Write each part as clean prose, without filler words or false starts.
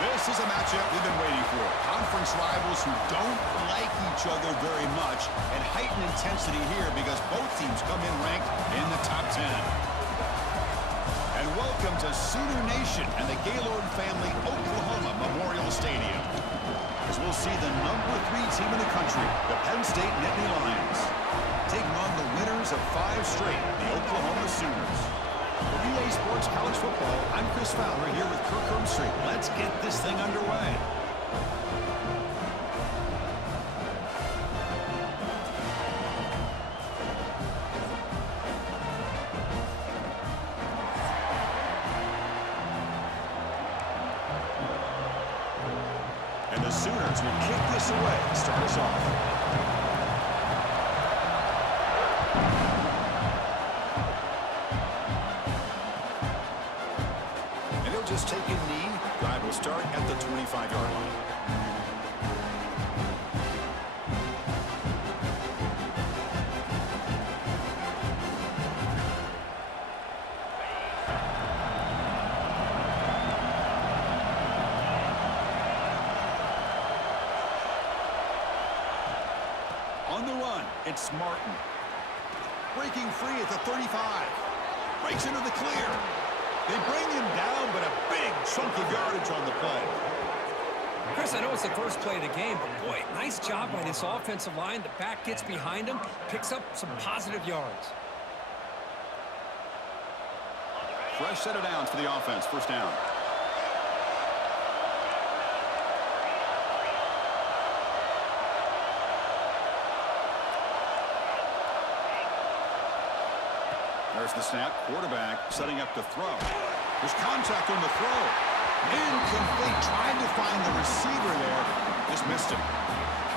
This is a matchup we've been waiting for. Conference rivals who don't like each other very much, and heightened intensity here because both teams come in ranked in the top 10. And welcome to Sooner Nation and the Gaylord Family Oklahoma Memorial Stadium, as we'll see the number 3 team in the country, the Penn State Nittany Lions, taking on the winners of 5 straight, the Oklahoma Sooners. For EA Sports College Football, I'm Chris Fowler here with Kirk Herbstreit. Let's get this thing underway. And the Sooners will kick this away and start us off. Just take a knee. Drive will start at the 25-yard line. On the run, it's Martin. Breaking free at the 35. Breaks into the clear. They bring him down, but a big chunk of yardage on the play. Chris, I know it's the first play of the game, but boy, nice job by this offensive line. The back gets behind him, picks up some positive yards. Fresh set of downs for the offense. First down. There's the snap. Quarterback setting up to throw. There's contact on the throw. Incomplete. Trying to find the receiver there. Just missed him.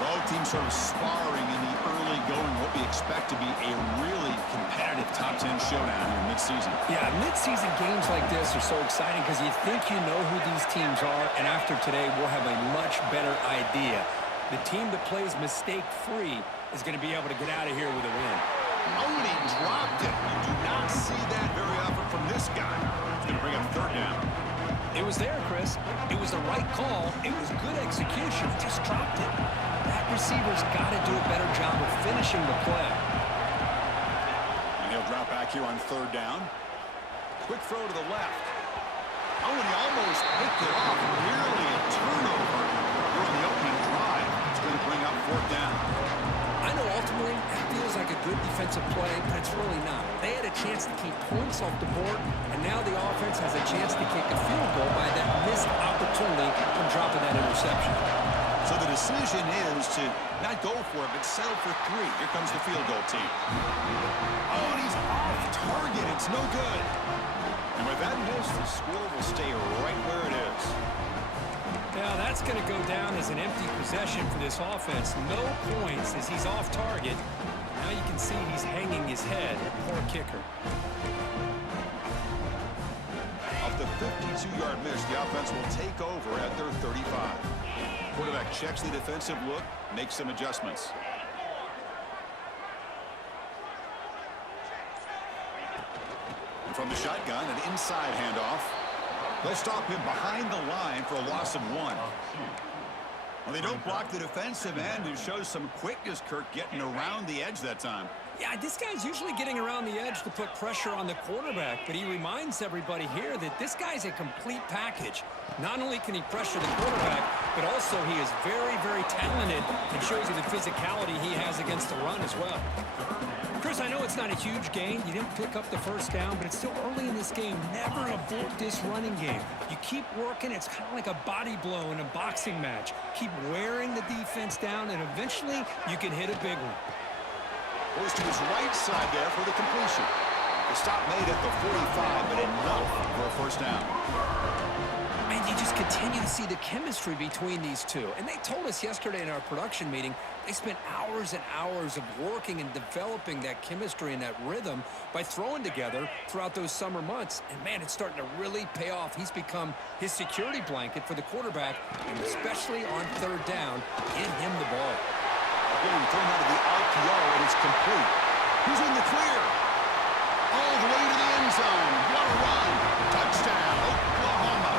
Both teams sort of sparring in the early going. What we expect to be a really competitive top 10 showdown here mid-season. Yeah, mid-season games like this are so exciting because you think you know who these teams are, and after today we'll have a much better idea. The team that plays mistake-free is going to be able to get out of here with a win. Only dropped it. You do not see that very often from this guy. He's going to bring up third down. It was there, Chris. It was the right call. It was good execution. Just dropped it. That receiver's got to do a better job of finishing the play. And he'll drop back here on third down. Quick throw to the left. Oh, and he almost picked it off. Nearly a turnover during the opening drive. It's going to bring up fourth down. I know ultimately it feels like a good defensive play, but it's really not. They had a chance to keep points off the board, and now the offense has a chance to kick a field goal by that missed opportunity from dropping that interception. So the decision is to not go for it, but settle for 3. Here comes the field goal team. Oh, and he's off target. It's no good. And with that miss, the score will stay right where it is. Now that's going to go down as an empty possession for this offense. No points as he's off target. Now you can see he's hanging his head. Poor kicker. Off the 52-yard miss, the offense will take over at their 35. Quarterback checks the defensive look, makes some adjustments. And from the shotgun, an inside handoff. They'll stop him behind the line for a loss of 1. Well, they don't block the defensive end, who shows some quickness, Kirk, getting around the edge that time. Yeah, this guy's usually getting around the edge to put pressure on the quarterback, but he reminds everybody here that this guy's a complete package. Not only can he pressure the quarterback, but also he is very, very talented and shows you the physicality he has against the run as well. Chris, I know it's not a huge gain. You didn't pick up the first down, but it's still early in this game. Never abort this running game. You keep working. It's kind of like a body blow in a boxing match. Keep wearing the defense down, and eventually you can hit a big one. Goes to his right side there for the completion. The stop made at the 45, but enough for a first down. Man, you just continue to see the chemistry between these two. And they told us yesterday in our production meeting, they spent hours and hours of working and developing that chemistry and that rhythm by throwing together throughout those summer months. And, man, it's starting to really pay off. He's become his security blanket for the quarterback, and especially on third down, get him the ball. Getting thrown out of the RPO, and it's complete. He's in the clear. All the way to the end zone. What a run. Touchdown, Oklahoma.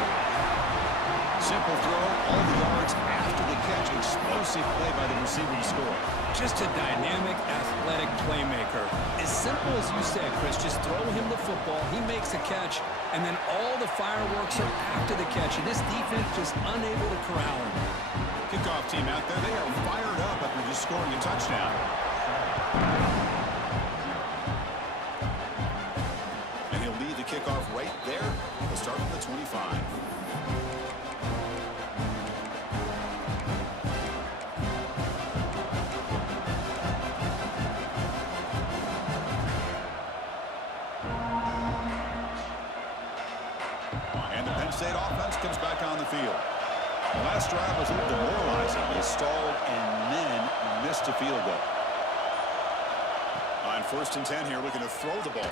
simple throw, all the yards after the catch. Explosive play by the receiver to score. Just a dynamic, athletic playmaker. As simple as you said, Chris, just throw him the football, he makes a catch, and then all the fireworks are after the catch, and this defense just unable to corral him. Kickoff team out there, they are fired up after just scoring a touchdown. And he'll lead the kickoff right there. We'll start from the 25. State offense comes back on the field. The last drive was a little demoralizing. They stalled and then missed a field goal. On 1st and 10 here, looking to throw the ball.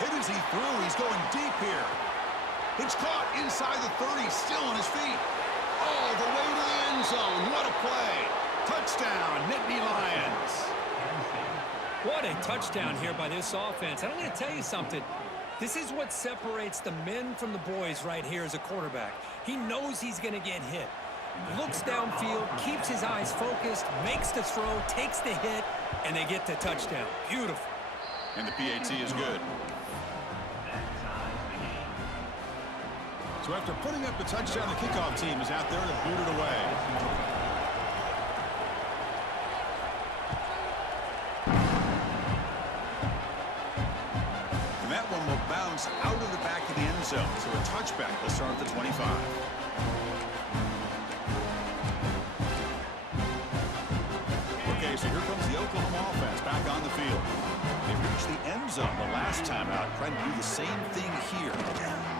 Hit as he threw. He's going deep here. It's caught inside the 30, still on his feet. All the way to the end zone. What a play. Touchdown, Nittany Lions. What a touchdown here by this offense. I'm going to tell you something. This is what separates the men from the boys right here as a quarterback. He knows he's going to get hit. Looks downfield, keeps his eyes focused, makes the throw, takes the hit, and they get the touchdown. Beautiful. And the PAT is good. So after putting up the touchdown, the kickoff team is out there to boot it away. Out of the back of the end zone. So a touchback will start at the 25. Okay, so here comes the Oklahoma offense back on the field. They reached the end zone the last time out, trying to do the same thing here.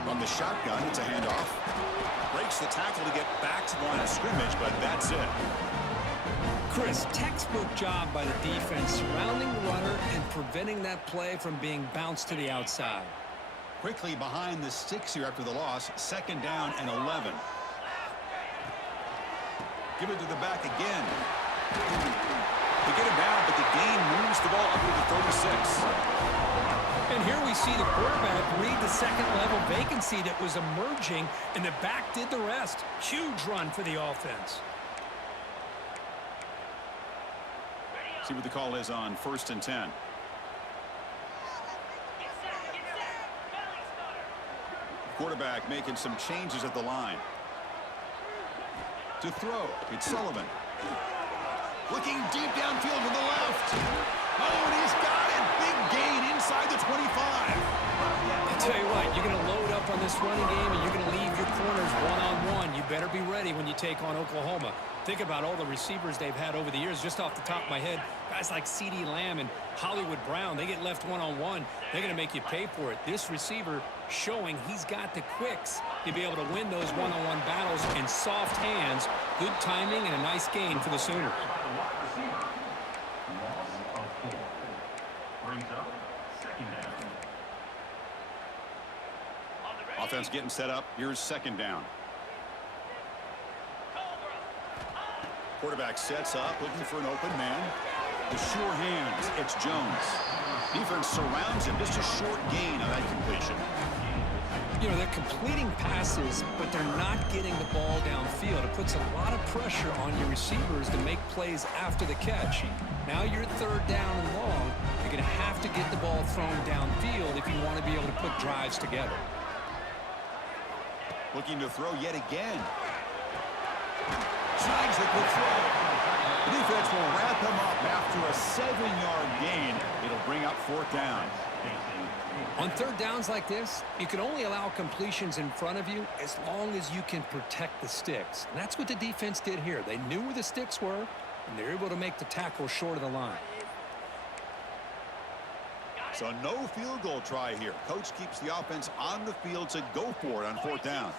On the shotgun, it's a handoff. Breaks the tackle to get back to the line of scrimmage, but that's it. Chris, textbook job by the defense surrounding the runner and preventing that play from being bounced to the outside. Quickly behind the sticks here after the loss. 2nd down and 11. Give it to the back again. They get it down, but the gain moves the ball up to the 36. And here we see the quarterback read the second-level vacancy that was emerging, and the back did the rest. Huge run for the offense. See what the call is on 1st and 10. Quarterback making some changes at the line. To throw, it's Sullivan. Looking deep downfield to the left. Oh, and he's got it. Big gain inside the 25. I tell you what, you're going to load up on this running game, and you're going to leave your corners one-on-one. You better be ready when you take on Oklahoma. Think about all the receivers they've had over the years. Just off the top of my head, guys like CeeDee Lamb and Hollywood Brown, they get left one-on-one. They're going to make you pay for it. This receiver showing he's got the quicks to be able to win those one-on-one battles in soft hands. Good timing and a nice gain for the Sooners. Offense getting set up. Here's 2nd down. Quarterback sets up, looking for an open man. The sure hands, it's Jones. Defense surrounds him. Just a short gain on that completion. You know, they're completing passes, but they're not getting the ball downfield. It puts a lot of pressure on your receivers to make plays after the catch. Now you're 3rd down and long. You're going to have to get the ball thrown downfield if you want to be able to put drives together. Looking to throw yet again. Snags the quick throw. The defense will wrap him up after a 7-yard gain. It'll bring up 4th down. On 3rd downs like this, you can only allow completions in front of you as long as you can protect the sticks. And that's what the defense did here. They knew where the sticks were, and they're able to make the tackle short of the line. So no field goal try here. Coach keeps the offense on the field to go for it on 4th down.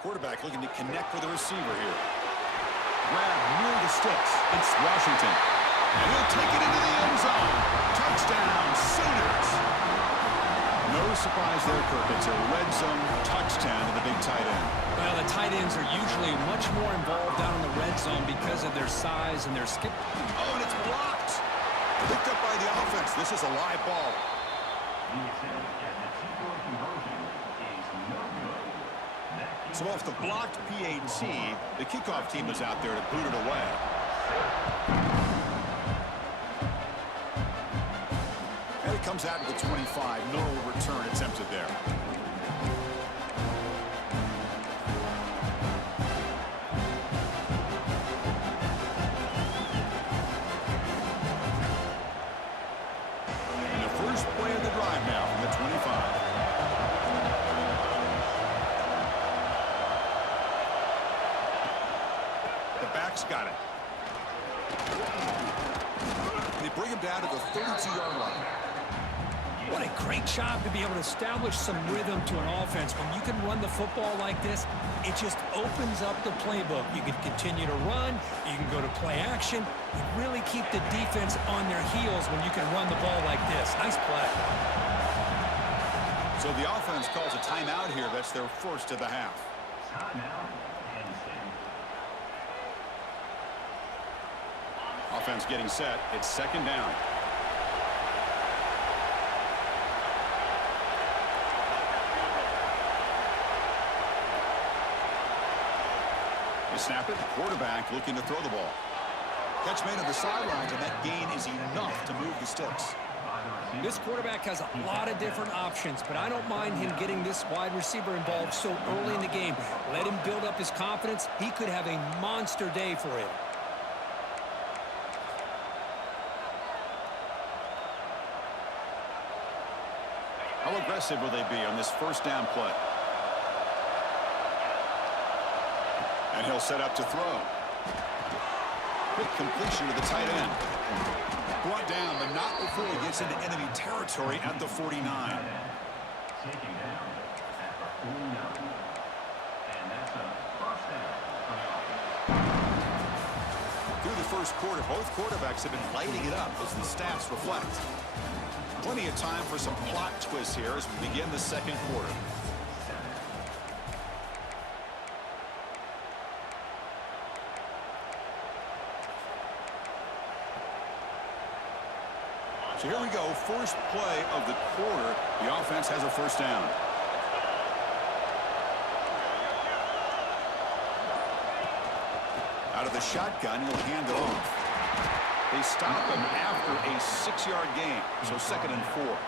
Quarterback looking to connect with the receiver here. Grab near the sticks. It's Washington. And he'll take it into the end zone. Touchdown, Sooners. No surprise there, Kirk. It's a red zone touchdown to the big tight end. Well, the tight ends are usually much more involved down in the red zone because of their size and their skip. Oh, and it's blocked. Picked up by the offense. This is a live ball. So off the blocked PAT, the kickoff team is out there to boot it away. And it comes out to the 25. No return attempted there. And the first play of the drive now from the 25. Back's got it. They bring him down to the 32-yard line. What a great job to be able to establish some rhythm to an offense. When you can run the football like this, it just opens up the playbook. You can continue to run. You can go to play action. You really keep the defense on their heels when you can run the ball like this. Nice play. So the offense calls a timeout here. That's their first of the half. Offense getting set. It's second down. They snap it. The quarterback looking to throw the ball. Catch made on the sidelines, and that gain is enough to move the sticks. This quarterback has a lot of different options, but I don't mind him getting this wide receiver involved so early in the game. Let him build up his confidence. He could have a monster day for him. How aggressive will they be on this first down play? And he'll set up to throw. Quick completion to the tight end. Brought down, but not before he gets into enemy territory at the 49. Through the first quarter, both quarterbacks have been lighting it up as the stats reflect. Plenty of time for some plot twists here as we begin the second quarter. So here we go, first play of the quarter. The offense has a first down. Out of the shotgun, he'll hand it off. They stop him after a 6-yard gain, so second and 4.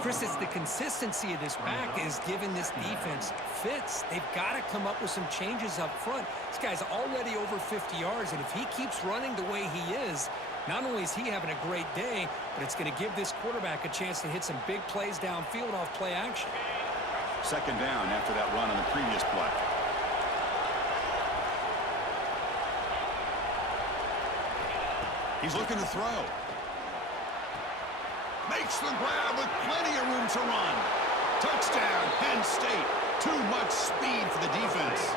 Chris, it's the consistency of this back is giving this defense fits. They've got to come up with some changes up front. This guy's already over 50 yards, and if he keeps running the way he is, not only is he having a great day, but it's going to give this quarterback a chance to hit some big plays downfield off play action. Second down after that run on the previous play. He's looking to throw. Makes the grab with plenty of room to run. Touchdown, Penn State. Too much speed for the defense.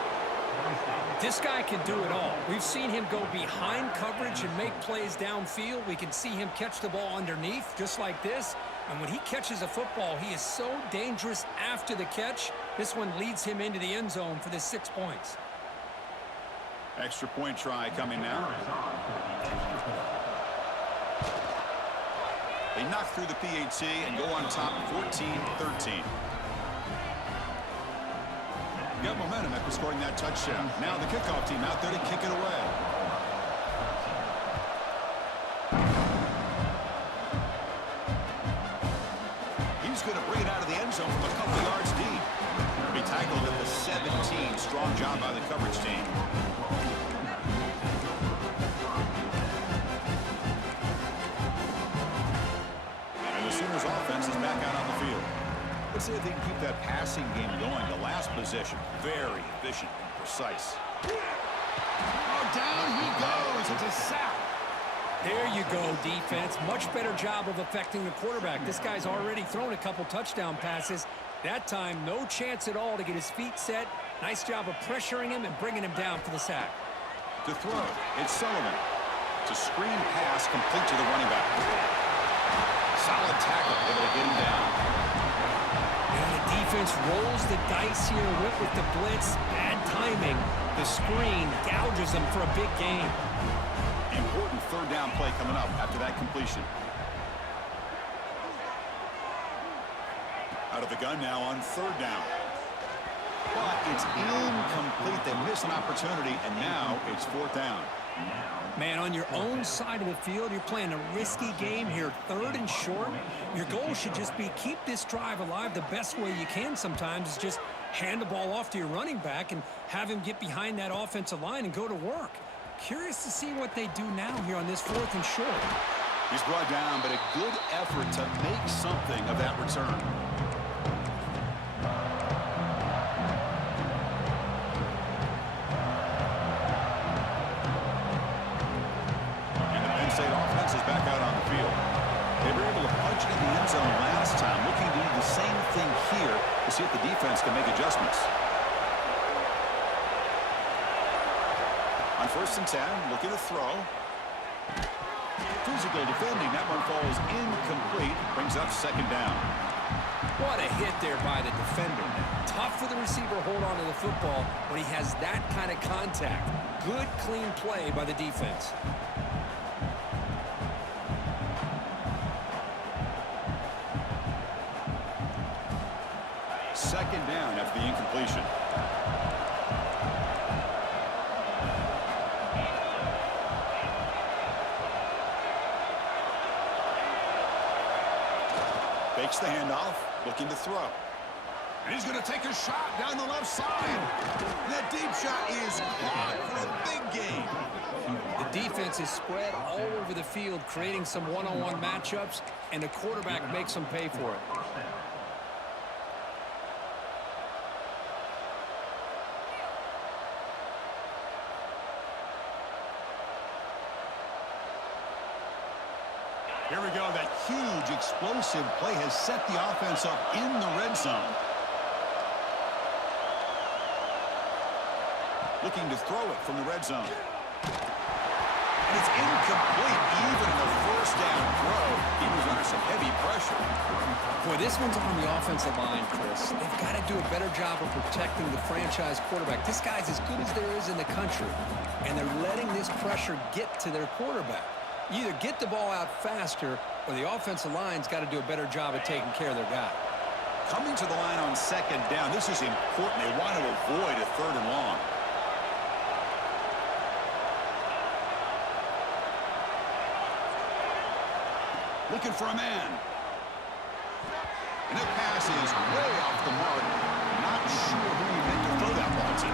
This guy can do it all. We've seen him go behind coverage and make plays downfield. We can see him catch the ball underneath just like this. And when he catches a football, he is so dangerous after the catch. This one leads him into the end zone for the 6 points. Extra point try coming now. They knock through the PAT and go on top 14-13. Got momentum after scoring that touchdown. Now the kickoff team out there to kick it away. He's going to bring it out of the end zone from a couple yards deep. He'll be tackled at the 17. Strong job by the coverage team. Sooners offense is back out on the field. Let's see if they can keep that passing game going. The last possession, very efficient and precise. Oh, down he goes. It's a sack. There you go, defense. Much better job of affecting the quarterback. This guy's already thrown a couple touchdown passes. That time, no chance at all to get his feet set. Nice job of pressuring him and bringing him down for the sack. To throw, it's Sullivan. It's a screen pass complete to the running back. Solid tackle, able to get him down. And the defense rolls the dice here with the blitz. Bad timing. The screen gouges them for a big gain. Important third down down play coming up after that completion. Out of the gun now on third down. But it's incomplete. They miss an opportunity, and now it's fourth down. Man, on your own side of the field, you're playing a risky game here, third and short. Your goal should just be keep this drive alive the best way you can sometimes is just hand the ball off to your running back and have him get behind that offensive line and go to work. Curious to see what they do now here on this fourth and short. He's brought down, but a good effort to make something of that return. State offense is back out on the field. They were able to punch it in the end zone last time, looking to do the same thing here to see if the defense can make adjustments. On 1st and 10, looking to throw. Physical defending. That one falls incomplete. Brings up second down. What a hit there by the defender. Tough for the receiver to hold on to the football when he has that kind of contact. Good, clean play by the defense. Second down after the incompletion. Fakes the handoff, looking to throw. And he's going to take a shot down the left side. That deep shot is caught for a big gain. The defense is spread all over the field, creating some one-on-one matchups, and the quarterback makes them pay for it. Here we go. That huge, explosive play has set the offense up in the red zone. Looking to throw it from the red zone. And it's incomplete even in the first down throw. He was under some heavy pressure. Boy, this one's on the offensive line, Chris. They've got to do a better job of protecting the franchise quarterback. This guy's as good as there is in the country, and they're letting this pressure get to their quarterback. You either get the ball out faster, or the offensive line's got to do a better job of taking care of their guy. Coming to the line on second down, this is important. They want to avoid a third and long. Looking for a man. And that pass is way off the mark. Not sure who he meant to throw that ball to.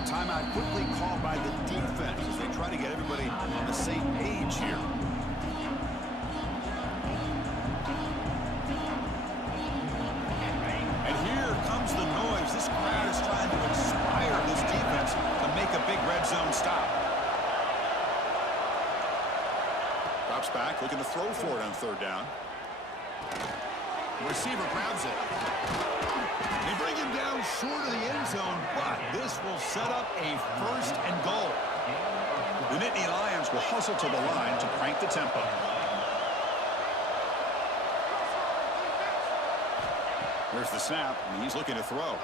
Timeout quickly called by the defense as they try to get everybody on the same page here. And here comes the noise. This crowd is trying to inspire this defense to make a big red zone stop. Drops back, looking to throw for it on third down. The receiver grabs it. They bring him down short of the end zone, but this will set up a first and goal. The Nittany Lions will hustle to the line to crank the tempo. There's the snap, and he's looking to throw.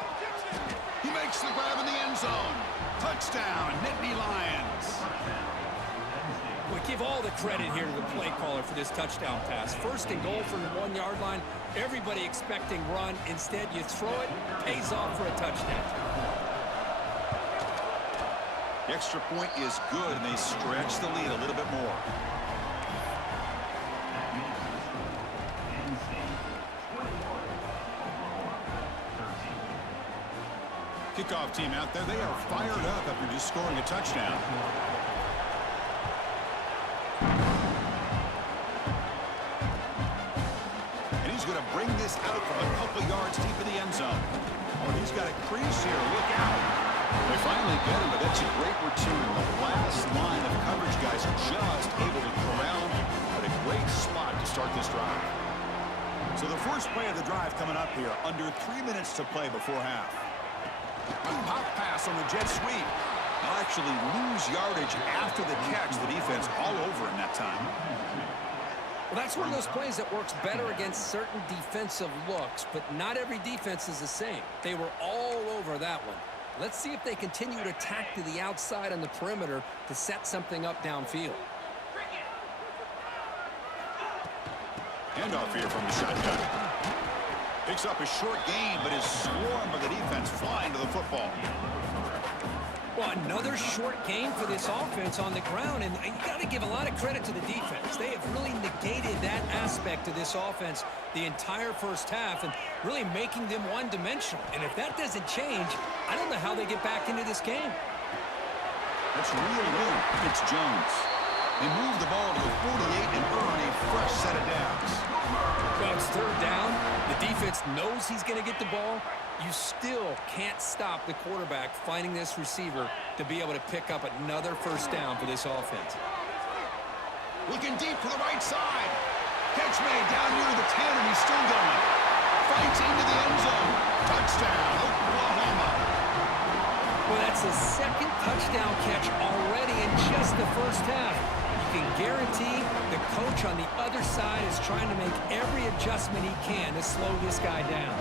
He makes the grab in the end zone. Touchdown, Nittany Lions. We give all the credit here to the play caller for this touchdown pass. First and goal from the 1-yard line. Everybody expecting run. Instead, you throw it, pays off for a touchdown. The extra point is good, and they stretch the lead a little bit more. Kickoff team out there. They are fired up after just scoring a touchdown. Going to bring this out from a couple yards deep in the end zone. Oh, he's got a crease here. Look out. They finally get him, but that's a great return. The last line of coverage guys are just able to corral him, but a great spot to start this drive. So the first play of the drive coming up here, under 3 minutes to play before half. Pop pass pass on the jet sweep. They'll actually lose yardage after the catch. The defense all over in that time. Well, that's one of those plays that works better against certain defensive looks, but not every defense is the same. They were all over that one. Let's see if they continue to attack to the outside on the perimeter to set something up downfield. Handoff here from the shotgun. Picks up a short gain, but is swarmed by the defense flying to the football. Well, another short game for this offense on the ground, and you got to give a lot of credit to the defense. They have really negated that aspect of this offense the entire first half and really making them one-dimensional. And if that doesn't change, I don't know how they get back into this game. That's real good. It's Jones. They move the ball to the 48 and earn a fresh set of downs. Well, it's third down. The defense knows he's going to get the ball. You still can't stop the quarterback finding this receiver to be able to pick up another first down for this offense. Looking deep to the right side. Catch made down near the 10, and he's still going. Fights into the end zone. Touchdown, Oklahoma. Well, that's the second touchdown catch already in just the first half. You can guarantee the coach on the other side is trying to make every adjustment he can to slow this guy down.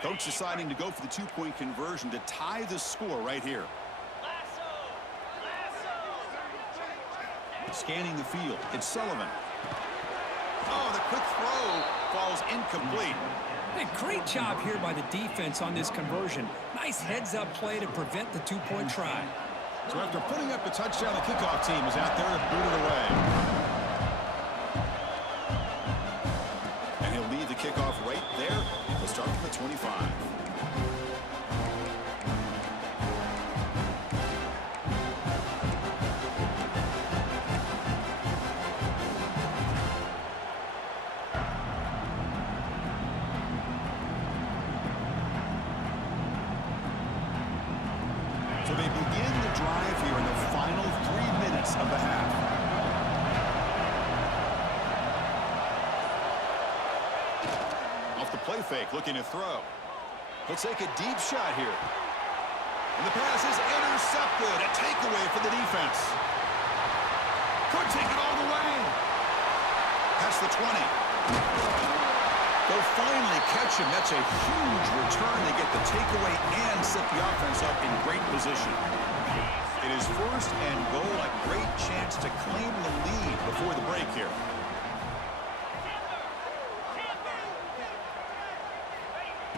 Coach deciding to go for the two-point conversion to tie the score right here. Scanning the field, it's Sullivan. Oh, the quick throw falls incomplete. Hey, great job here by the defense on this conversion. Nice heads-up play to prevent the two-point try. So after putting up the touchdown, the kickoff team is out there to boot it away. And he'll lead the kickoff right there. He'll start from the 25. So they begin the drive here in the final 3 minutes of the half. Off the play fake, looking to throw. He'll take a deep shot here. And the pass is intercepted. A takeaway for the defense. Could take it all the way. Past the 20. They'll finally catch him. That's a huge return. They get the takeaway and set the offense up in great position. It is first and goal. A great chance to claim the lead before the break here.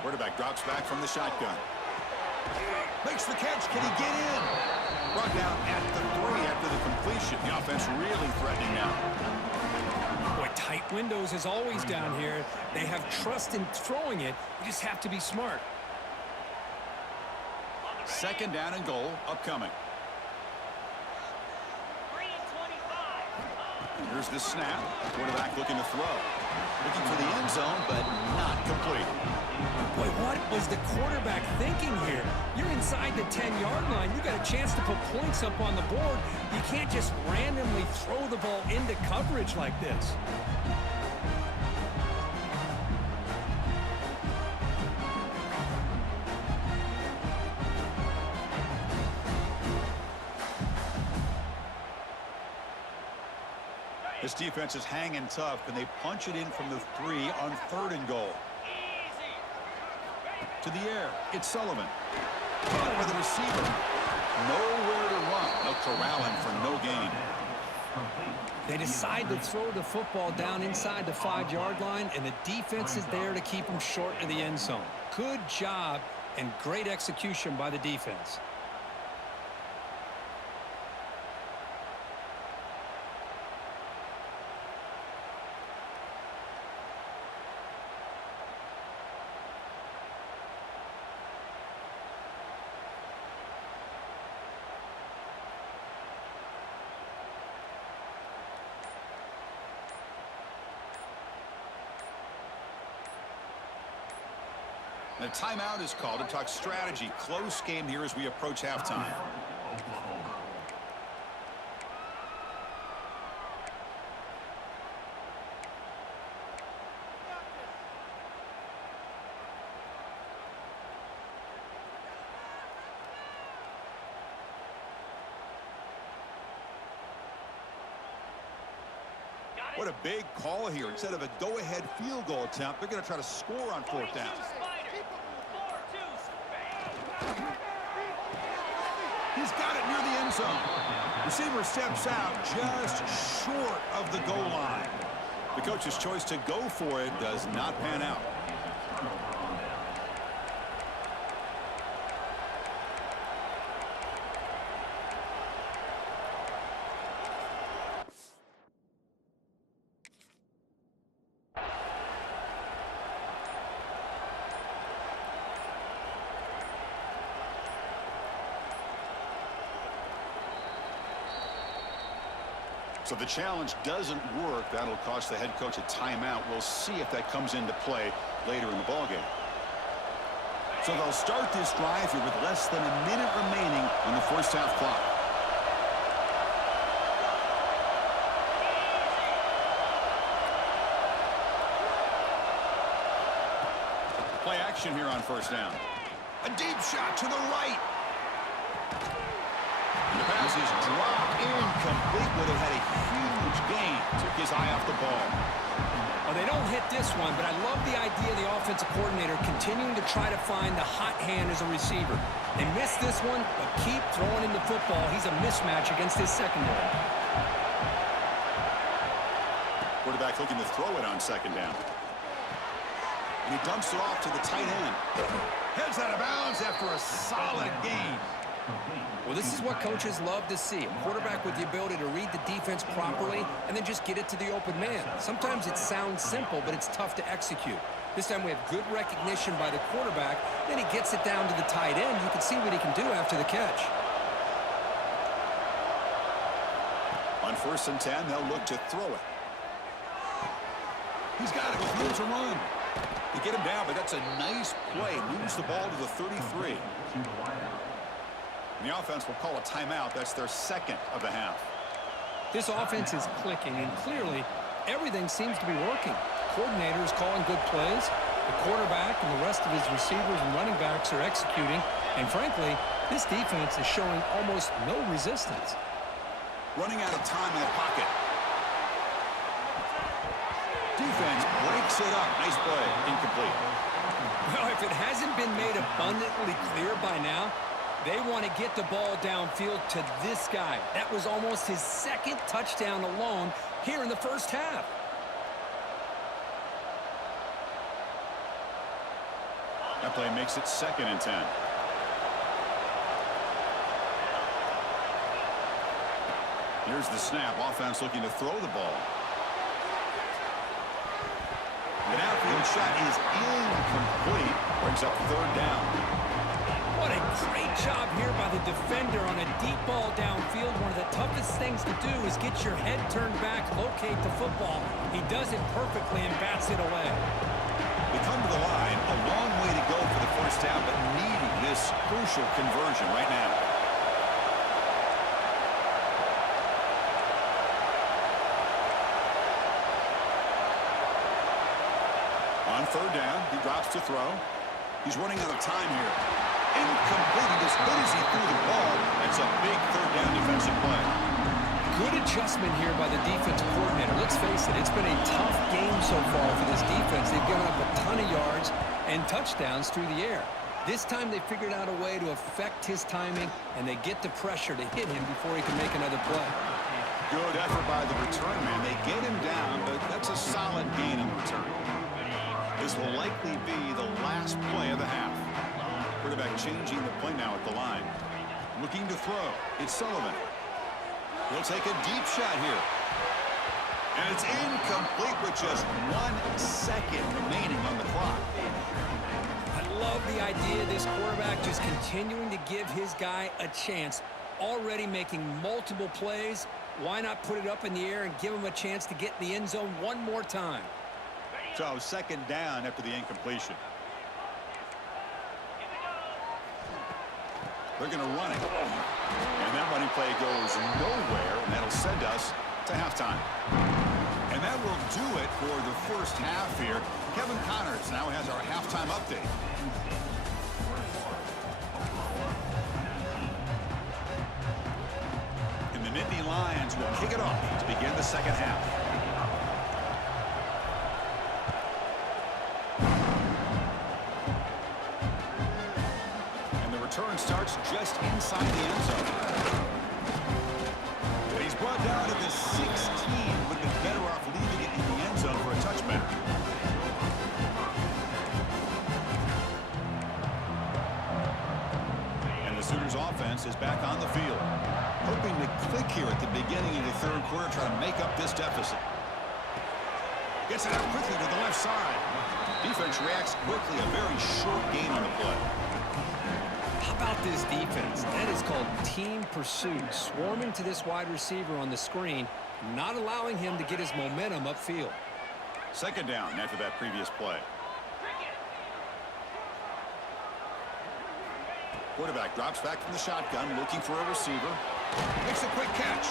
Quarterback drops back from the shotgun. Makes the catch. Can he get in? Brought down at the 3 after the completion. The offense really threatening now. Boy, tight windows as always down here. They have trust in throwing it. You just have to be smart. Second down and goal upcoming. Here's the snap. Quarterback looking to throw. Looking for the end zone, but not complete. Boy, what was the quarterback thinking here? You're inside the 10-yard line. You got a chance to put points up on the board. You can't just randomly throw the ball into coverage like this. This defense is hanging tough, and they punch it in from the 3 on third and goal. To the air, it's Sullivan. With the receiver. Nowhere to run. They'll corral him for no gain. They decide to throw the football down inside the 5-yard line, and the defense is there to keep them short of the end zone. Good job and great execution by the defense. And a timeout is called to talk strategy. Close game here as we approach halftime. What a big call here. Instead of a go-ahead field goal attempt, they're going to try to score on fourth down. He's got it near the end zone. Receiver steps out just short of the goal line. The coach's choice to go for it does not pan out. So the challenge doesn't work. That'll cost the head coach a timeout. We'll see if that comes into play later in the ballgame. So they'll start this drive here with less than a minute remaining on the first half clock. Play action here on first down. A deep shot to the right. The pass is dropped incomplete, where they had a huge gain. Took his eye off the ball. Well, they don't hit this one, but I love the idea of the offensive coordinator continuing to try to find the hot hand as a receiver. They missed this one, but keep throwing him the football. He's a mismatch against his secondary. Quarterback looking to throw it on second down. And he dumps it off to the tight end. Heads out of bounds after a solid gain. Well, this is what coaches love to see. A quarterback with the ability to read the defense properly and then just get it to the open man. Sometimes it sounds simple, but it's tough to execute. This time we have good recognition by the quarterback. Then he gets it down to the tight end. You can see what he can do after the catch. On 1st and 10, they'll look to throw it. He's got it with room to run. They get him down, but that's a nice play. Moves the ball to the 33. The offense will call a timeout. That's their second of the half. This offense is clicking, and clearly everything seems to be working. Coordinator is calling good plays. The quarterback and the rest of his receivers and running backs are executing. And frankly, this defense is showing almost no resistance. Running out of time in the pocket. Defense breaks it up. Nice play. Incomplete. Well, if it hasn't been made abundantly clear by now, they want to get the ball downfield to this guy. That was almost his second touchdown alone here in the first half. That play makes it 2nd and 10. Here's the snap. Offense looking to throw the ball. The outfield shot is incomplete. Brings up 3rd down. What a great job here by the defender on a deep ball downfield. One of the toughest things to do is get your head turned back, locate the football. He does it perfectly and bats it away. They come to the line. A long way to go for the first down, but needing this crucial conversion right now. On 3rd down, he drops to throw. He's running out of time here. Incomplete as good as he threw the ball. That's a big 3rd down defensive play. Good adjustment here by the defensive coordinator. Let's face it, it's been a tough game so far for this defense. They've given up a ton of yards and touchdowns through the air. This time they figured out a way to affect his timing, and they get the pressure to hit him before he can make another play. Good effort by the return man. They get him down, but that's a solid gain in return. This will likely be the last play of the half. Quarterback changing the play now at the line. Looking to throw. It's Sullivan. He'll take a deep shot here. And it's incomplete with just 1 second remaining on the clock. I love the idea of this quarterback just continuing to give his guy a chance. Already making multiple plays. Why not put it up in the air and give him a chance to get in the end zone one more time? So 2nd down after the incompletion. They're going to run it. And that running play goes nowhere, and that'll send us to halftime. And that will do it for the first half here. Kevin Connors now has our halftime update. And the Nittany Lions will kick it off to begin the second half. And the return starts just inside the end zone. And he's brought down to the 16. Would have been better off leaving it in the end zone for a touchback. And the Sooners offense is back on the field, hoping to click here at the beginning of the third quarter, trying to make up this deficit. Gets it out quickly to the left side. Defense reacts quickly. A very short gain on the play. How about this defense? That is called team pursuit. Swarming to this wide receiver on the screen, not allowing him to get his momentum upfield. Second down after that previous play. Quarterback drops back from the shotgun, looking for a receiver. Makes a quick catch.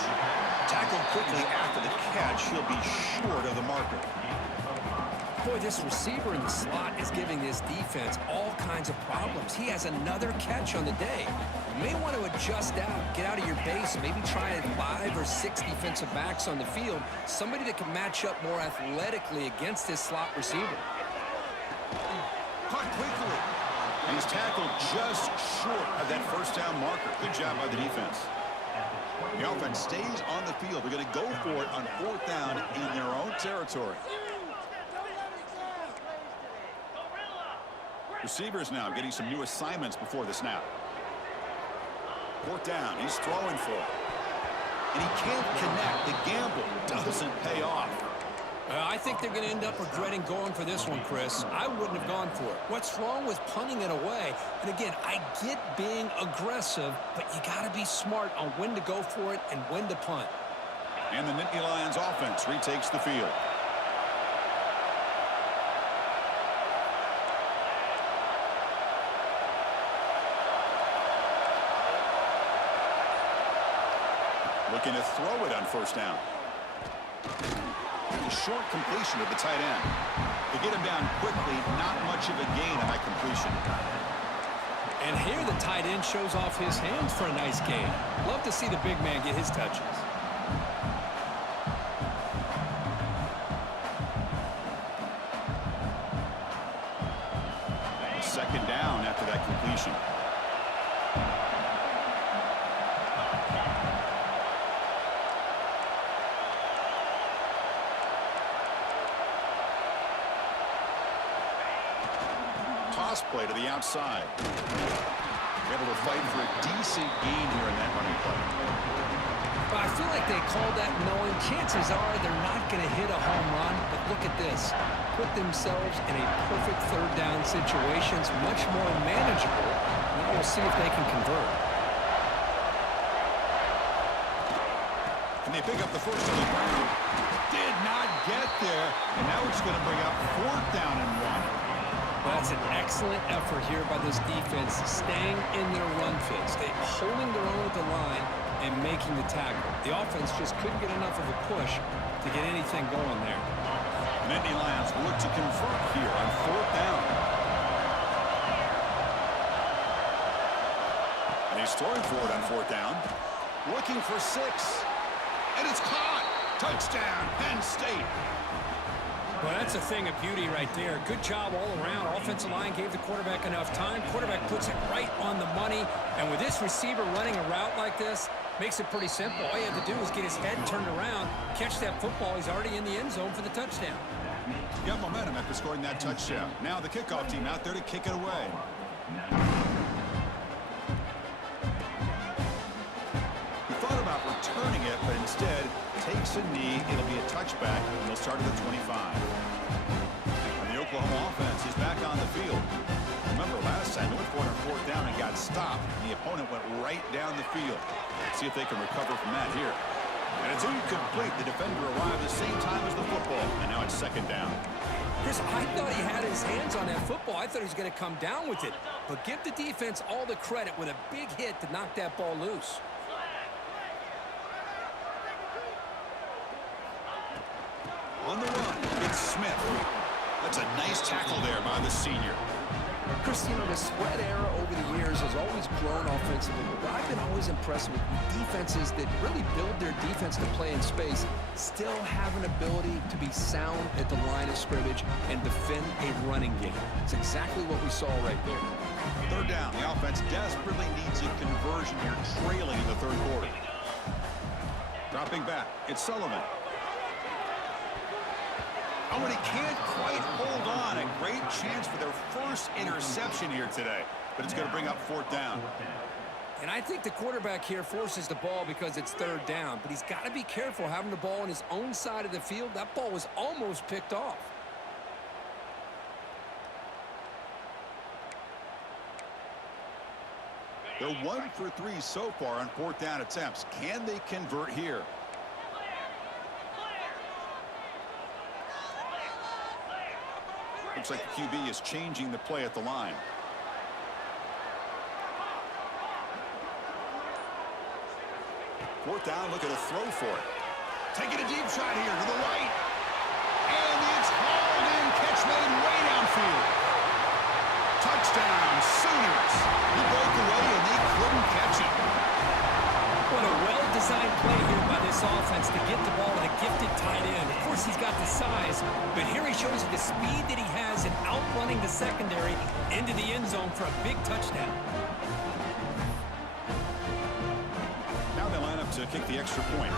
Tackled quickly after the catch. He'll be short of the marker. Boy, this receiver in the slot is giving this defense all kinds of problems. He has another catch on the day. You may want to adjust out, get out of your base, maybe try 5 or 6 defensive backs on the field, somebody that can match up more athletically against this slot receiver. Caught quickly. And he's tackled just short of that first down marker. Good job by the defense. The offense stays on the field. They're going to go for it on fourth down in their own territory. Receivers now getting some new assignments before the snap. Fourth down. He's throwing for it. And he can't connect. The gamble doesn't pay off. I think they're going to end up regretting going for this one, Chris. I wouldn't have gone for it. What's wrong with punting it away? And again, I get being aggressive, but you got to be smart on when to go for it and when to punt. And the Nittany Lions offense retakes the field. Looking to throw it on first down. A short completion of the tight end. They get him down quickly. Not much of a gain on that completion. And here the tight end shows off his hands for a nice gain. Love to see the big man get his touches. Second down after that completion. Toss play to the outside. Able to fight for a decent gain here in that running play. But I feel like they called that knowing chances are they're not going to hit a home run. But look at this. Put themselves in a perfect third down situation. It's much more manageable. Now we'll see if they can convert. And they pick up the first on the ground. Did not get there. And now it's going to bring up fourth down and 1. That's an excellent effort here by this defense, staying in their run fits. They holding their own at the line and making the tackle. The offense just couldn't get enough of a push to get anything going there. The Nittany Lions look to convert here on fourth down. And he's throwing for it on fourth down. Looking for 6. And it's caught. Touchdown, Penn State. Well, that's a thing of beauty right there. Good job all around. Offensive line gave the quarterback enough time. Quarterback puts it right on the money. And with this receiver running a route like this, makes it pretty simple. All you have to do is get his head turned around, catch that football. He's already in the end zone for the touchdown. Got momentum after scoring that touchdown. Now the kickoff team out there to kick it away. He thought about returning it, but instead takes a knee. It'll be a touchback, and they'll start at the 25. And the Oklahoma offense is back on the field. Remember last time, they went for it on fourth down and got stopped. The opponent went right down the field. Let's see if they can recover from that here. And it's incomplete. The defender arrived the same time as the football, and now it's second down. Chris, I thought he had his hands on that football. I thought he was going to come down with it. But give the defense all the credit with a big hit to knock that ball loose. On the run, it's Smith. That's a nice tackle there by the senior. Chris, you know, the spread era over the years has always grown offensively, but I've been always impressed with defenses that really build their defense to play in space, still have an ability to be sound at the line of scrimmage and defend a running game. It's exactly what we saw right there. Third down, the offense desperately needs a conversion here, trailing in the third quarter. Dropping back, it's Sullivan. Oh, and he can't quite hold on. A great chance for their first interception here today. But it's going to bring up fourth down. And I think the quarterback here forces the ball because it's third down. But he's got to be careful having the ball on his own side of the field. That ball was almost picked off. They're 1 for 3 so far on fourth down attempts. Can they convert here? Looks like the QB is changing the play at the line. Fourth down, look at a throw for it. Taking a deep shot here to the right. And it's hauled in, catch made way downfield. Touchdown, Sooners. He broke away and they couldn't catch him. What a well-designed play here by this offense to get the ball with a gifted tight end. Of course, he's got the size, but here he shows you the speed that he has in outrunning the secondary into the end zone for a big touchdown. Now they line up to kick the extra point.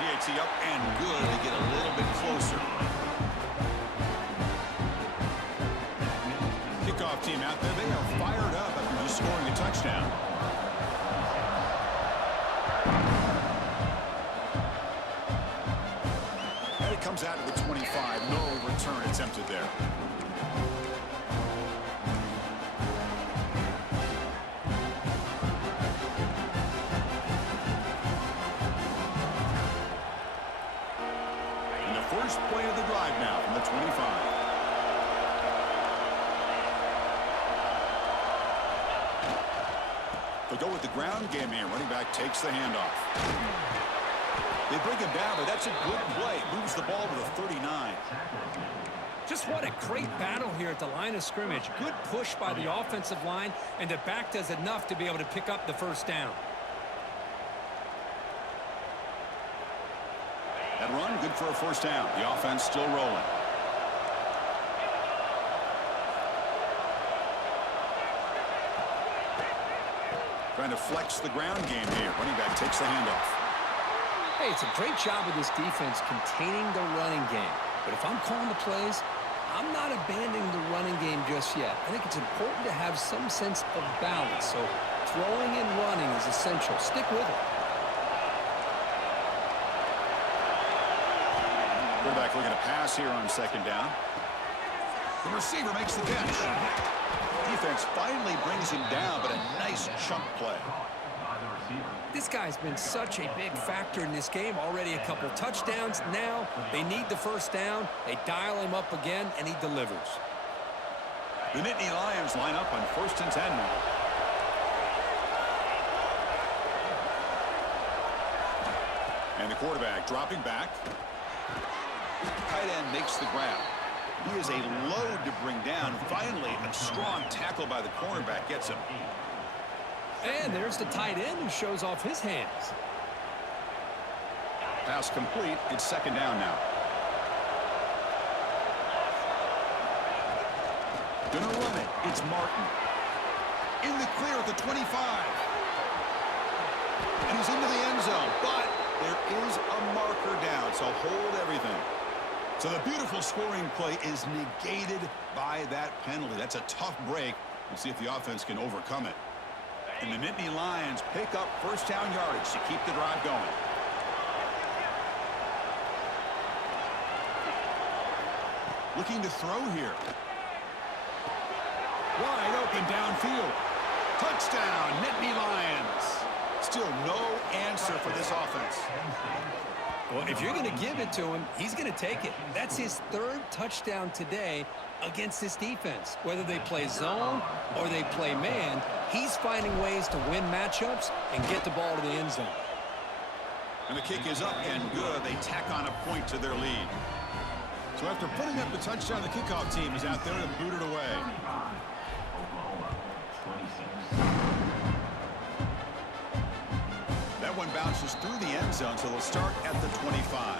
PAT up and good to get a little bit closer. Kickoff team out there, they are fired up after just scoring a touchdown. And it comes out to the 25. No return attempted there. And the first play of the drive now from the 25. They go with the ground game here. Running back takes the handoff. They bring him down, but that's a good play. Moves the ball to the 39. Just what a great battle here at the line of scrimmage. Good push by the offensive line, and the back does enough to be able to pick up the first down. That run, good for a first down. The offense still rolling. Trying to flex the ground game here. Running back takes the handoff. Hey, it's a great job of this defense containing the running game. But if I'm calling the plays, I'm not abandoning the running game just yet. I think it's important to have some sense of balance. So throwing and running is essential. Stick with it. Quarterback looking to pass here on second down. The receiver makes the catch. Defense finally brings him down, but a nice chunk play. This guy's been such a big factor in this game. Already a couple touchdowns. Now they need the first down. They dial him up again, and he delivers. The Nittany Lions line up on 1st and 10 now. And the quarterback dropping back. Tight end makes the grab. He is a load to bring down. Finally, a strong tackle by the cornerback gets him. And there's the tight end who shows off his hands. Pass complete. It's second down now. Gonna run it. It's Martin. In the clear at the 25. And he's into the end zone. But there is a marker down, so hold everything. So the beautiful scoring play is negated by that penalty. That's a tough break. We'll see if the offense can overcome it. And the Nittany Lions pick up first down yardage to keep the drive going. Looking to throw here. Wide open downfield. Touchdown, Nittany Lions. Still no answer for this offense. Well, if you're going to give it to him, he's going to take it. That's his third touchdown today against this defense. Whether they play zone or they play man, he's finding ways to win matchups and get the ball to the end zone. And the kick is up and good. They tack on a point to their lead. So after putting up the touchdown, the kickoff team is out there to boot it away. That one bounces through the end zone, so they'll start at the 25.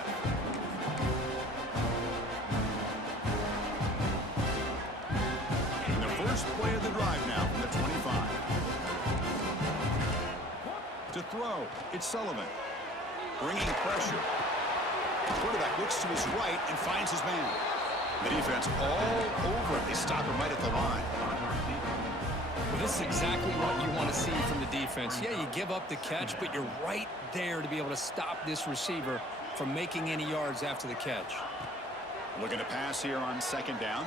And the first play of the drive now from the 25. To throw, it's Sullivan. Bringing pressure. The quarterback looks to his right and finds his man. The defense all over it. They stop him right at the line. Well, this is exactly what you want to see from the defense. Yeah, you give up the catch, but you're right there to be able to stop this receiver from making any yards after the catch. Looking to pass here on second down.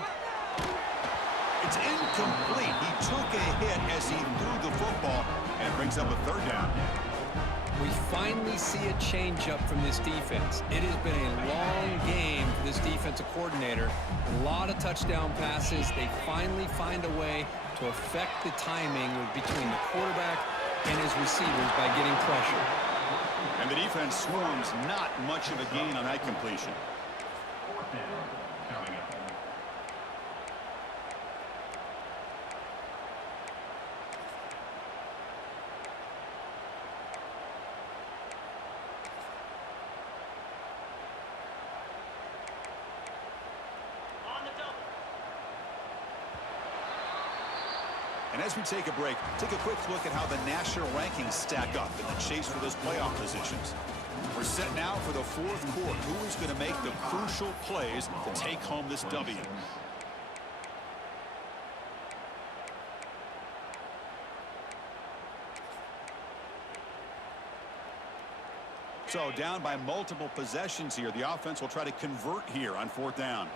It's incomplete. He took a hit as he threw the football and brings up a third down. We finally see a changeup from this defense. It has been a long game for this defensive coordinator. A lot of touchdown passes. They finally find a way to affect the timing between the quarterback and his receivers by getting pressure. And the defense swarms, not much of a gain on that completion. And as we take a break, take a quick look at how the national rankings stack up in the chase for those playoff positions. We're set now for the fourth quarter. Who is going to make the crucial plays to take home this W? So down by multiple possessions here. The offense will try to convert here on fourth down.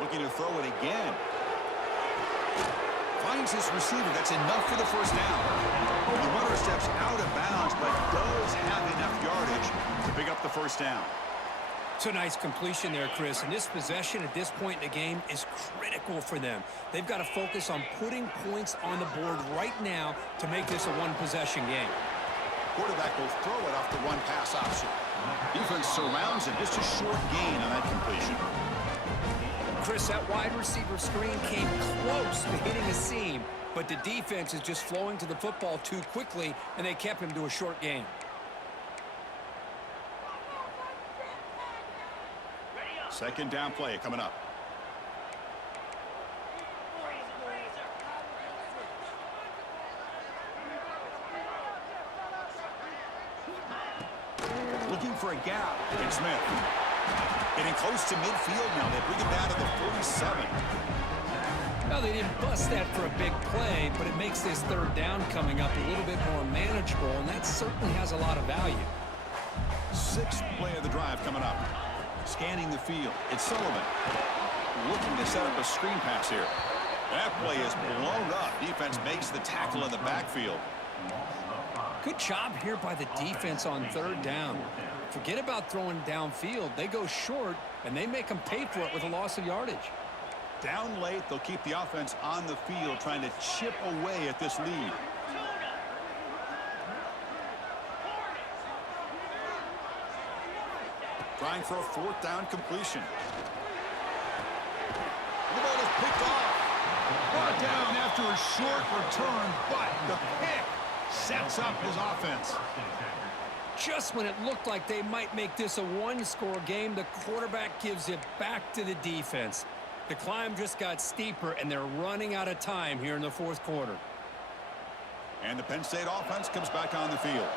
Looking to throw it again. Finds his receiver. That's enough for the first down. The runner steps out of bounds, but does have enough yardage to pick up the first down. It's a nice completion there, Chris. And this possession at this point in the game is critical for them. They've got to focus on putting points on the board right now to make this a one-possession game. Quarterback will throw it off the run-pass option. Defense surrounds him. Just a short gain on that completion. Chris, that wide receiver screen came close to hitting a seam, but the defense is just flowing to the football too quickly, and they kept him to a short gain. Second down play coming up. Looking for a gap. It's Smith. Getting close to midfield now. They bring it down to the 47. Well, they didn't bust that for a big play, but it makes this third down coming up a little bit more manageable, and that certainly has a lot of value. Sixth play of the drive coming up. Scanning the field. It's Sullivan. Looking to set up a screen pass here. That play is blown up. Defense makes the tackle in the backfield. Good job here by the defense on third down. Forget about throwing downfield. They go short, and they make them pay for it with a loss of yardage. Down late, they'll keep the offense on the field, trying to chip away at this lead. Trying for a fourth down completion. The ball is picked off. Brought down after a short return, but the pick sets up his offense. Just when it looked like they might make this a one-score game, the quarterback gives it back to the defense. The climb just got steeper, and they're running out of time here in the fourth quarter. And the Penn State offense comes back on the field.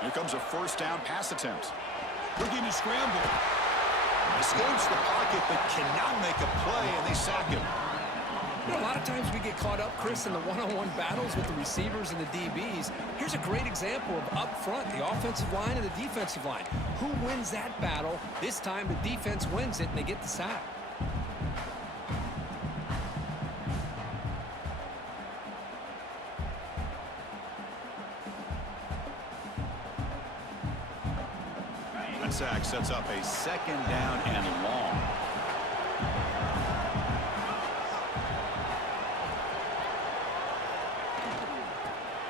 Here comes a first down pass attempt. Looking to scramble. Escapes the pocket, but cannot make a play, and they sack him. You know, a lot of times we get caught up, Chris, in the one-on-one battles with the receivers and the DBs. Here's a great example of up front, the offensive line and the defensive line. Who wins that battle? This time the defense wins it and they get the sack. That sack sets up a 2nd down and long.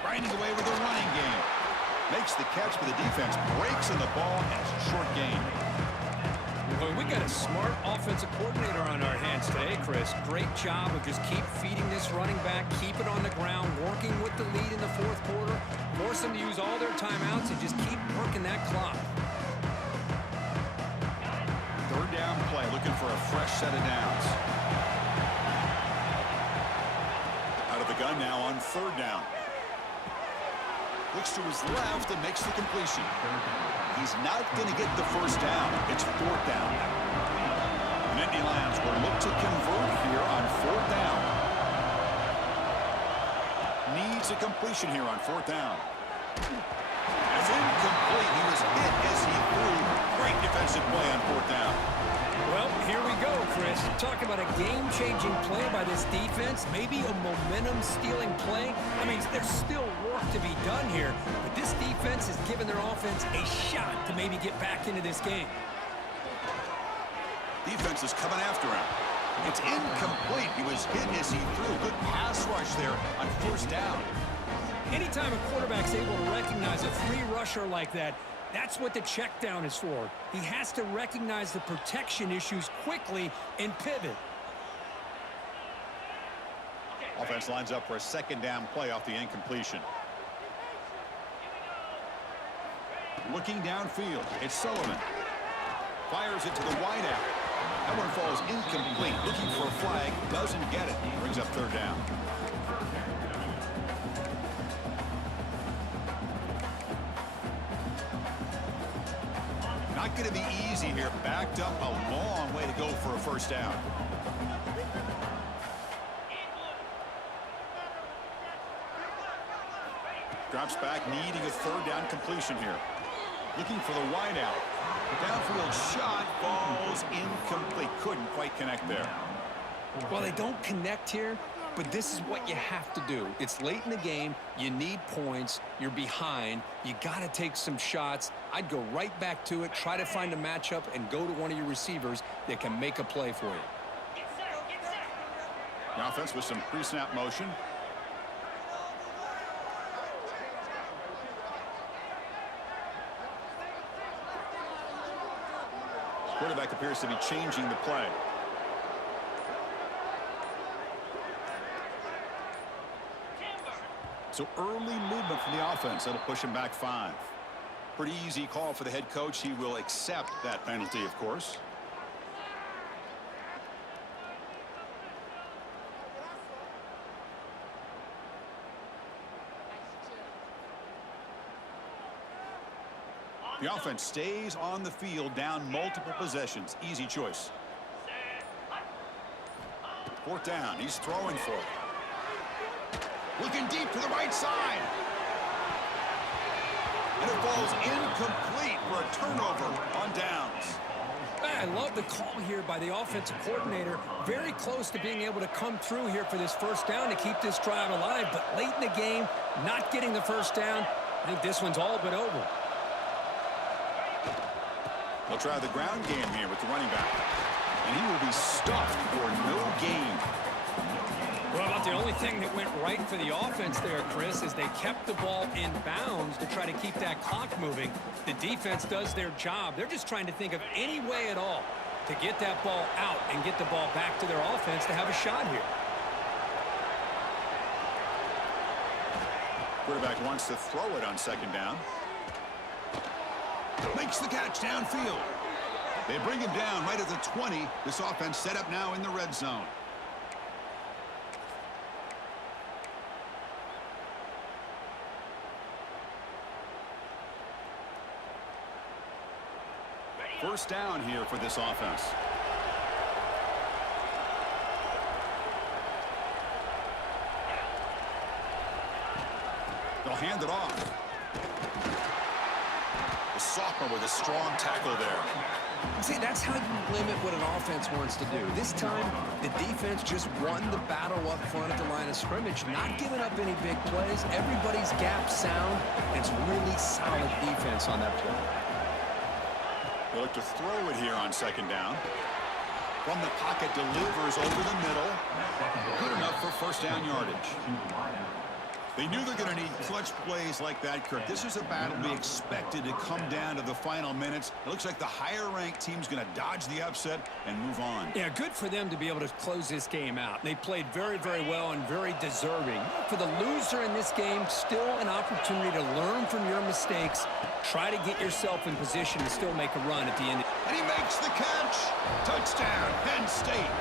Grinding away with a running game. Makes the catch for the defense. Breaks in the ball, and it's a short gain. Well, we got a smart offensive coordinator on our hands today, Chris. Great job of just keep feeding this running back, keep it on the ground, working with the lead in the 4th quarter, force them to use all their timeouts, and just keep working that clock. 3rd down play, looking for a fresh set of downs. Out of the gun now on 3rd down. Looks to his left and makes the completion. He's not going to get the 1st down. It's 4th down. And Nittany Lions will look to convert here on 4th down. Needs a completion here on 4th down. It's incomplete. He was hit as he threw. Great defensive play on 4th down. Well, here we go, Chris. Talk about a game-changing play by this defense. Maybe a momentum-stealing play. I mean, there's still work to be done here, but this defense has given their offense a shot to maybe get back into this game. Defense is coming after him. It's incomplete. He was hit as he threw. Good pass rush there on 1st down. Anytime a quarterback's able to recognize a free rusher like that, that's what the check down is for. He has to recognize the protection issues quickly and pivot. Offense lines up for a 2nd down play off the incompletion. Looking downfield, it's Sullivan. Fires it to the wideout. That one falls incomplete. Looking for a flag, doesn't get it. Brings up 3rd down. Not going to be easy here. Backed up a long way to go for a 1st down. Drops back, needing a 3rd down completion here. Looking for the wideout. Downfield shot falls incomplete. Couldn't quite connect there. Well, they don't connect here, but this is what you have to do. It's late in the game. You need points. You're behind. You got to take some shots. I'd go right back to it, try to find a matchup, and go to one of your receivers that can make a play for you. The offense with some pre-snap motion. Quarterback appears to be changing the play. So early movement from the offense. That'll push him back 5. Pretty easy call for the head coach. He will accept that penalty, of course. The offense stays on the field, down multiple possessions. Easy choice. 4th down. He's throwing for it. Looking deep to the right side. And it falls incomplete for a turnover on downs. I love the call here by the offensive coordinator. Very close to being able to come through here for this 1st down to keep this drive alive. But late in the game, not getting the 1st down. I think this one's all but over. They'll try the ground game here with the running back. And he will be stuffed for no gain. Well, about the only thing that went right for the offense there, Chris, is they kept the ball in bounds to try to keep that clock moving. The defense does their job. They're just trying to think of any way at all to get that ball out and get the ball back to their offense to have a shot here. Quarterback wants to throw it on 2nd down. Makes the catch downfield. They bring him down right at the 20. This offense set up now in the red zone. First down here for this offense. They'll hand it off. The sophomore with a strong tackle there. See, that's how you limit what an offense wants to do. This time, the defense just won the battle up front at the line of scrimmage, not giving up any big plays. Everybody's gap sound. It's really solid defense on that play. They look to throw it here on second down. From the pocket, delivers over the middle. Good enough for first down yardage. They knew they're going to need clutch plays like that, Kirk. This is a battle we expected to come down to the final minutes. It looks like the higher-ranked team's going to dodge the upset and move on. Yeah, good for them to be able to close this game out. They played very, very well and very deserving. For the loser in this game, still an opportunity to learn from your mistakes. Try to get yourself in position to still make a run at the end. And he makes the catch. Touchdown, Penn State.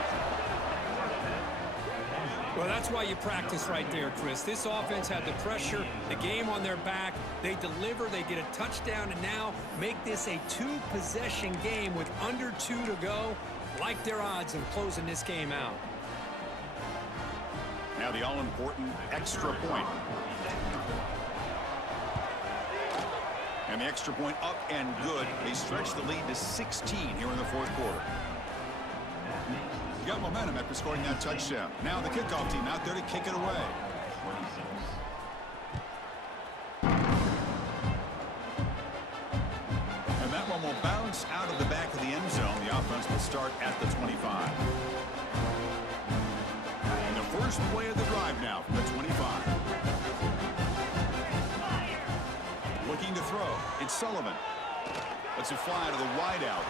Well, that's why you practice right there, Chris. This offense had the pressure, the game on their back. They deliver, they get a touchdown, and now make this a two-possession game with under 2 to go. Like their odds of closing this game out. Now the all-important extra point. And the extra point up and good. They stretch the lead to 16 here in the fourth quarter. You got momentum after scoring that touchdown. Now the kickoff team out there to kick it away. And that one will bounce out of the back of the end zone. The offense will start at the 25. And the first play of the drive now from the 25. Looking to throw. It's Sullivan. Lets it fly to the wideout.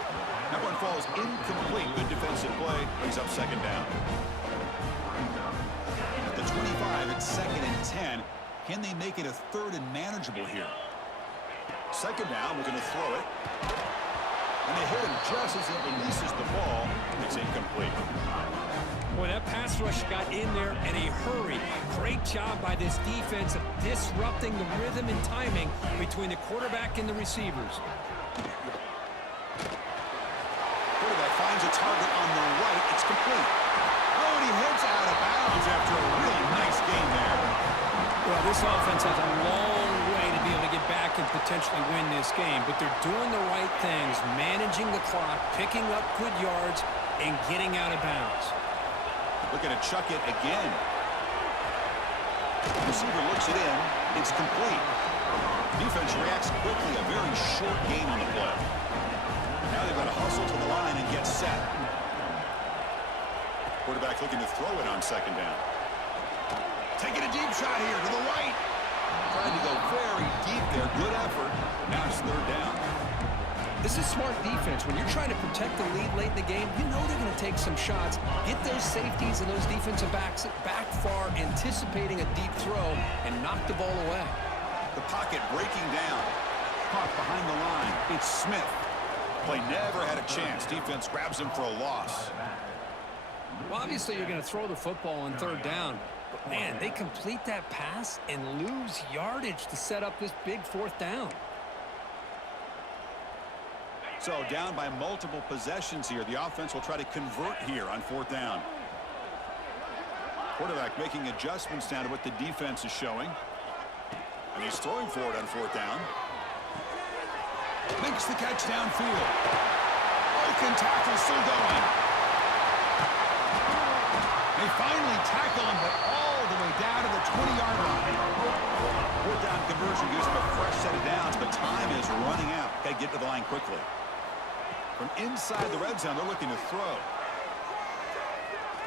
That one falls incomplete. Good defensive play. Brings up second down. At the 25, it's 2nd and 10. Can they make it a 3rd and manageable here? Second down, we're going to throw it. And they hit him just as he releases the ball. It's incomplete. Boy, that pass rush got in there in a hurry. Great job by this defense of disrupting the rhythm and timing between the quarterback and the receivers. Quarterback finds a target on the right. It's complete. Oh, and he heads out of bounds after a really nice game there. Well, this offense has a long way to be able to get back and potentially win this game, but they're doing the right things, managing the clock, picking up good yards, and getting out of bounds. Looking to chuck it again. The receiver looks it in. It's complete. Defense reacts quickly. A very short game on the play. Now they've got to hustle to the line and get set. Quarterback looking to throw it on second down. Taking a deep shot here to the right. Trying to go very deep there. Good effort. Now it's 3rd down. This is smart defense. When you're trying to protect the lead late in the game, you know they're going to take some shots, get those safeties and those defensive backs back far, anticipating a deep throw, and knock the ball away. The pocket breaking down. Caught behind the line. It's Smith. Play never had a chance. Defense grabs him for a loss. Well, obviously you're going to throw the football on 3rd down. But, man, they complete that pass and lose yardage to set up this big 4th down. So down by multiple possessions here. The offense will try to convert here on 4th down. Quarterback making adjustments down to what the defense is showing. And he's throwing for it on 4th down. Makes the catch downfield. Broken tackle still going. They finally tackle him, but all the way down to the 20-yard line. 4th down conversion gives them a fresh set of downs, but time is running out. Got to get to the line quickly. From inside the red zone, they're looking to throw.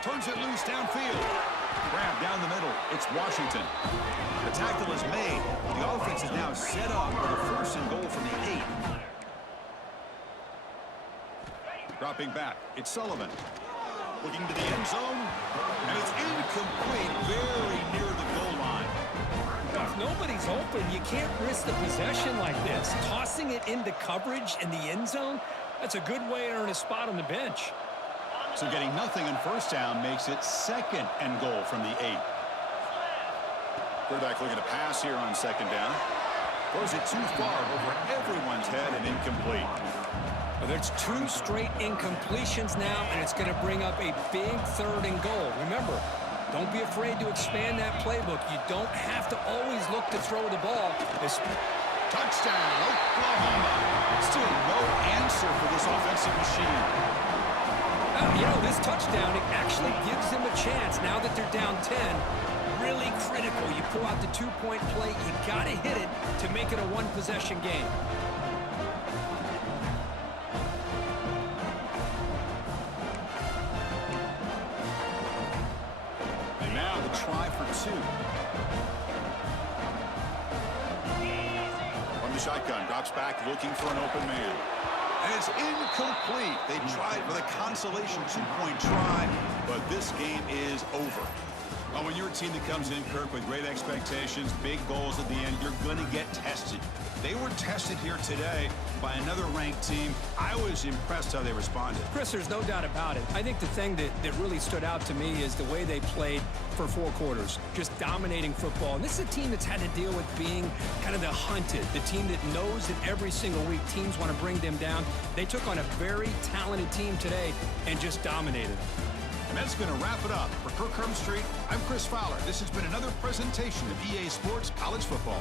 Turns it loose downfield. Grab down the middle. It's Washington. The tackle is made. The offense is now set up for the 1st and goal from the 8. Dropping back. It's Sullivan. Looking to the end zone. And it's incomplete. Very near the goal line. If nobody's open, you can't risk the possession like this. Tossing it into coverage in the end zone, that's a good way to earn a spot on the bench. So getting nothing on 1st down makes it 2nd and goal from the 8. Quarterback looking to pass here on 2nd down. Throws it too far over everyone's head and incomplete. Well, there's 2 straight incompletions now, and it's going to bring up a big 3rd and goal. Remember, Don't be afraid to expand that playbook. You don't have to always look to throw the ball. Touchdown, Oklahoma. Still no answer for this offensive machine. You know, this touchdown, it actually gives them a chance now that they're down 10. Really critical. You pull out the two-point play. You got to hit it to make it a one-possession game. And now the try for two. From the shotgun, drops back looking for an open man. And it's incomplete. They tried for the consolation two-point try, but this game is over. Well, when you're a team that comes in, Kirk, with great expectations, big goals at the end, you're going to get tested. They were tested here today by another ranked team. I was impressed how they responded. Chris, there's no doubt about it. I think the thing that really stood out to me is the way they played for 4 quarters, just dominating football. And this is a team that's had to deal with being kind of the hunted, the team that knows that every single week teams want to bring them down. They took on a very talented team today and just dominated. And that's going to wrap it up. For Kirk Herbstreit, I'm Chris Fowler. This has been another presentation of EA Sports College Football.